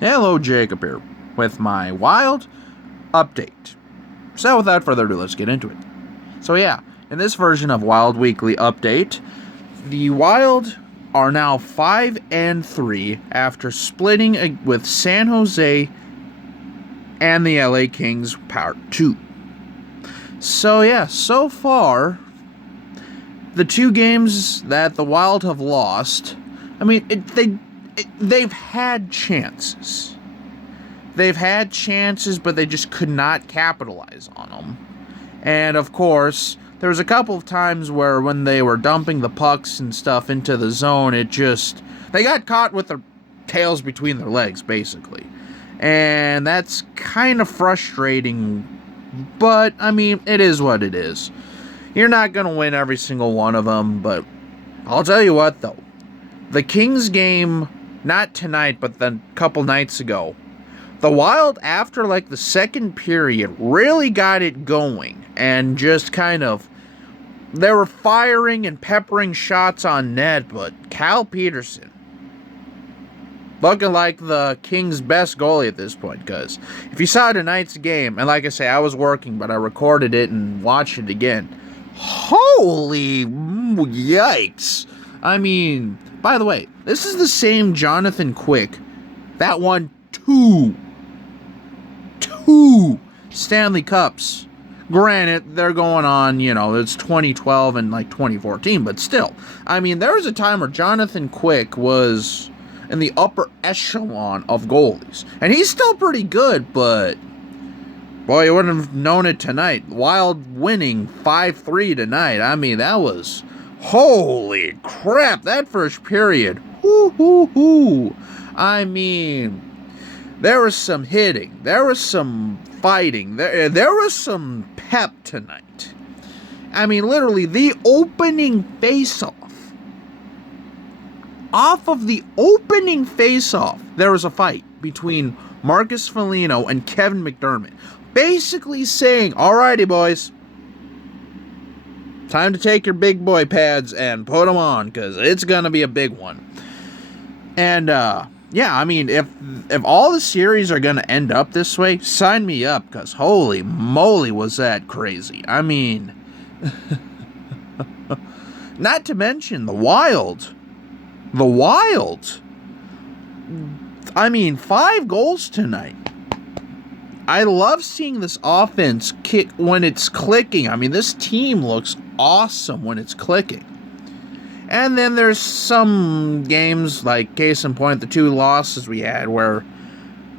Hello, Jacob here with my Wild update. So without further ado, let's get into it. So yeah, in this version of Wild Weekly Update, the Wild are now 5-3 after splitting with San Jose and the LA Kings Part 2. So yeah, so far, the two games that the Wild have lost, I mean, they've had chances. They've had chances, but they just could not capitalize on them. And of course, there was a couple of times where when they were dumping the pucks and stuff into the zone, they got caught with their tails between their legs, basically. And that's kind of frustrating, but I mean, it is what it is. You're not going to win every single one of them, but I'll tell you what, though. The Kings game, not tonight, but then a couple nights ago, the Wild, after like the second period, really got it going and just kind of, they were firing and peppering shots on net, but Cal Petersen, looking like the Kings' best goalie at this point, because if you saw tonight's game, and like I say, I was working, but I recorded it and watched it again, holy yikes. I mean, by the way, this is the same Jonathan Quick that won two Stanley Cups. Granted, they're going on, it's 2012 and like 2014, but still. I mean, there was a time where Jonathan Quick was in the upper echelon of goalies. And he's still pretty good, but boy, you wouldn't have known it tonight. Wild winning 5-3 tonight. I mean, that was, holy crap, that first period. Whoo. I mean, there was some hitting. There was some fighting. There was some pep tonight. I mean, literally, the opening face-off. Off of the opening face-off, there was a fight between Marcus Foligno and Kevin McDermott. Basically saying, alrighty, boys. Time to take your big boy pads and put them on, because it's going to be a big one. And, yeah, I mean, if all the series are going to end up this way, sign me up, because holy moly was that crazy. I mean, not to mention the Wild. I mean, 5 goals tonight. I love seeing this offense kick when it's clicking. I mean, this team looks awesome when it's clicking. And then there's some games, like case in point, the 2 losses we had where,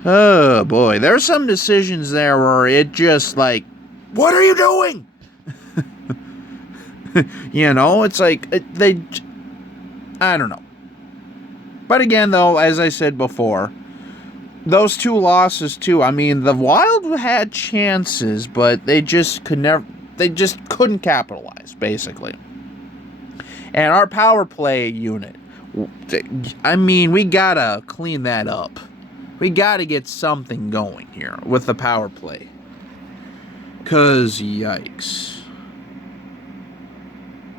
oh boy, there's some decisions there where it just like, what are you doing? It's like, I don't know. But again, though, as I said before, those 2 losses too, I mean, the Wild had chances, but they just couldn't capitalize, basically. And our power play unit, I mean, we gotta clean that up. We gotta get something going here with the power play. 'Cause, yikes.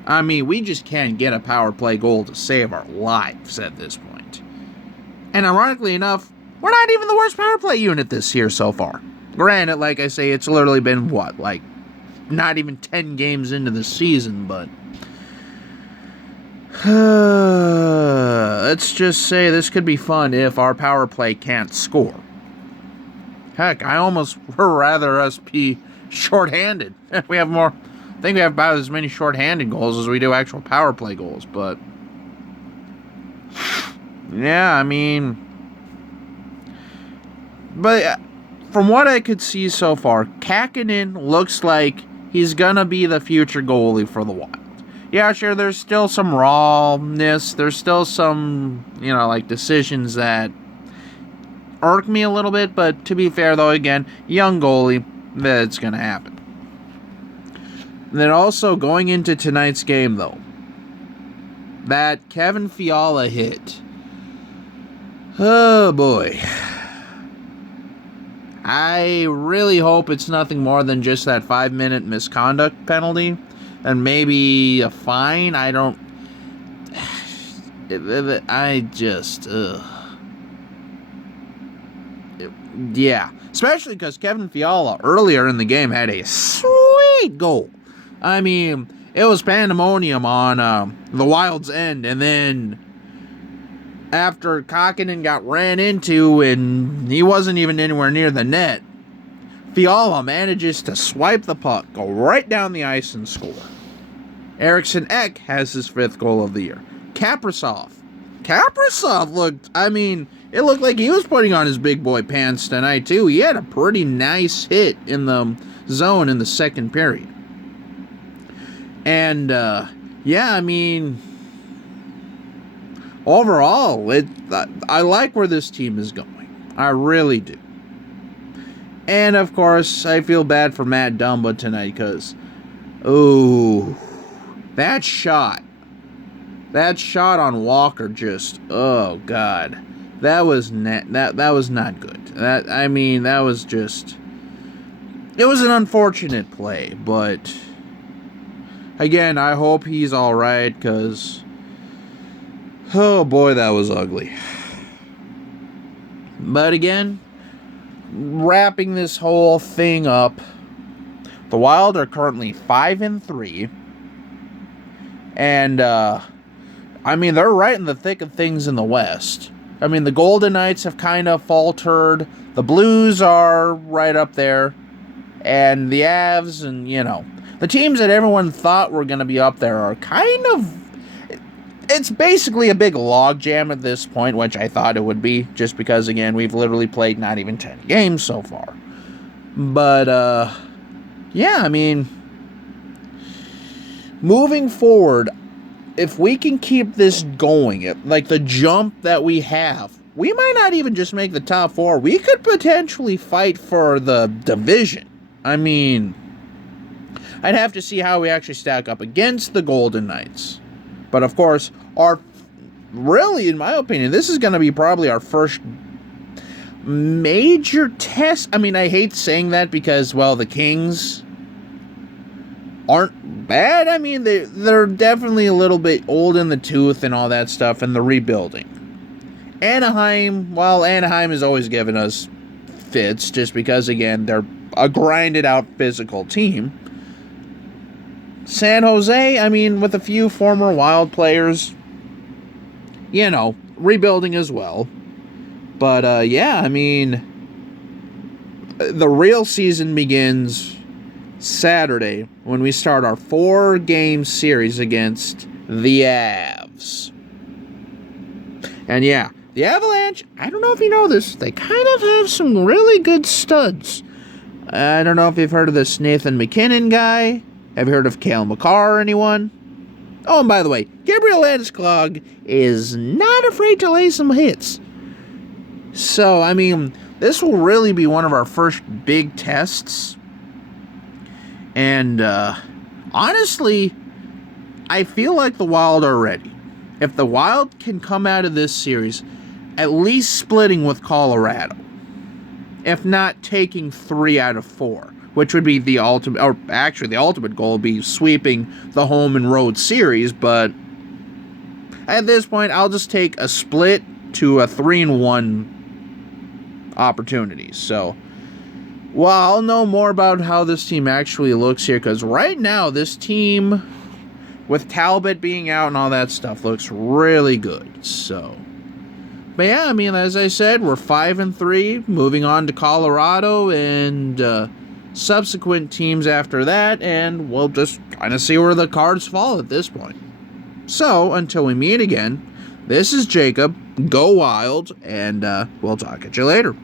I mean, we just can't get a power play goal to save our lives at this point. And ironically enough, we're not even the worst power play unit this year so far. Granted, like I say, it's literally been, not even 10 games into the season, but let's just say this could be fun if our power play can't score. Heck, I almost would rather us be shorthanded. I think we have about as many shorthanded goals as we do actual power play goals, but yeah, I mean, but from what I could see so far, Kähkönen looks like he's gonna be the future goalie for the Wild. Yeah, sure, there's still some rawness. There's still some, decisions that irk me a little bit. But to be fair, though, again, young goalie, that's going to happen. And then also going into tonight's game, though, that Kevin Fiala hit. Oh, boy. I really hope it's nothing more than just that 5-minute misconduct penalty. And maybe a fine. I don't. Yeah, especially because Kevin Fiala earlier in the game had a sweet goal. I mean, it was pandemonium on the Wild's end, and then after Kokkonen got ran into and he wasn't even anywhere near the net, Fiala manages to swipe the puck, go right down the ice and score. Eriksson Ek has his 5th goal of the year. Kaprizov looked, it looked like he was putting on his big boy pants tonight too. He had a pretty nice hit in the zone in the second period. And, overall, I like where this team is going. I really do. And, of course, I feel bad for Matt Dumba tonight because, that shot on Walker just, oh, God. That was not good. That was just, it was an unfortunate play, but again, I hope he's all right because, oh boy, that was ugly. But again, wrapping this whole thing up, the Wild are currently 5-3, and they're right in the thick of things in the West. The Golden Knights have kind of faltered. The Blues are right up there. And the Avs and, the teams that everyone thought were going to be up there are kind of... It's basically a big logjam at this point, which I thought it would be. Just because, again, we've literally played not even 10 games so far. But, moving forward, if we can keep this going, like the jump that we have, we might not even just make the top 4. We could potentially fight for the division. I'd have to see how we actually stack up against the Golden Knights. But of course, really, in my opinion, this is going to be probably our first major test. I hate saying that because, well, the Kings aren't bad. They're definitely a little bit old in the tooth and all that stuff, and the rebuilding. Anaheim has always given us fits just because, again, they're a grinded-out physical team. San Jose, with a few former Wild players, rebuilding as well. But, the real season begins Saturday when we start our 4-game series against the Avs. And the Avalanche, I don't know if you know this, they kind of have some really good studs. I don't know if you've heard of this Nathan McKinnon guy. Have you heard of Cale Makar or anyone? Oh, and by the way, Gabriel Landeskog is not afraid to lay some hits. So, this will really be one of our first big tests. And, honestly, I feel like the Wild are ready. If the Wild can come out of this series at least splitting with Colorado, if not taking 3 out of 4, which would be the ultimate, or actually the ultimate goal would be sweeping the home and road series, but at this point, I'll just take a split to a 3-1 opportunity. So, well, I'll know more about how this team actually looks here, because right now, this team, with Talbot being out and all that stuff, looks really good. So, but yeah, as I said, we're 5-3, moving on to Colorado and subsequent teams after that, and we'll just kind of see where the cards fall at this point. So, until we meet again, this is Jacob, go Wild, and we'll talk at you later.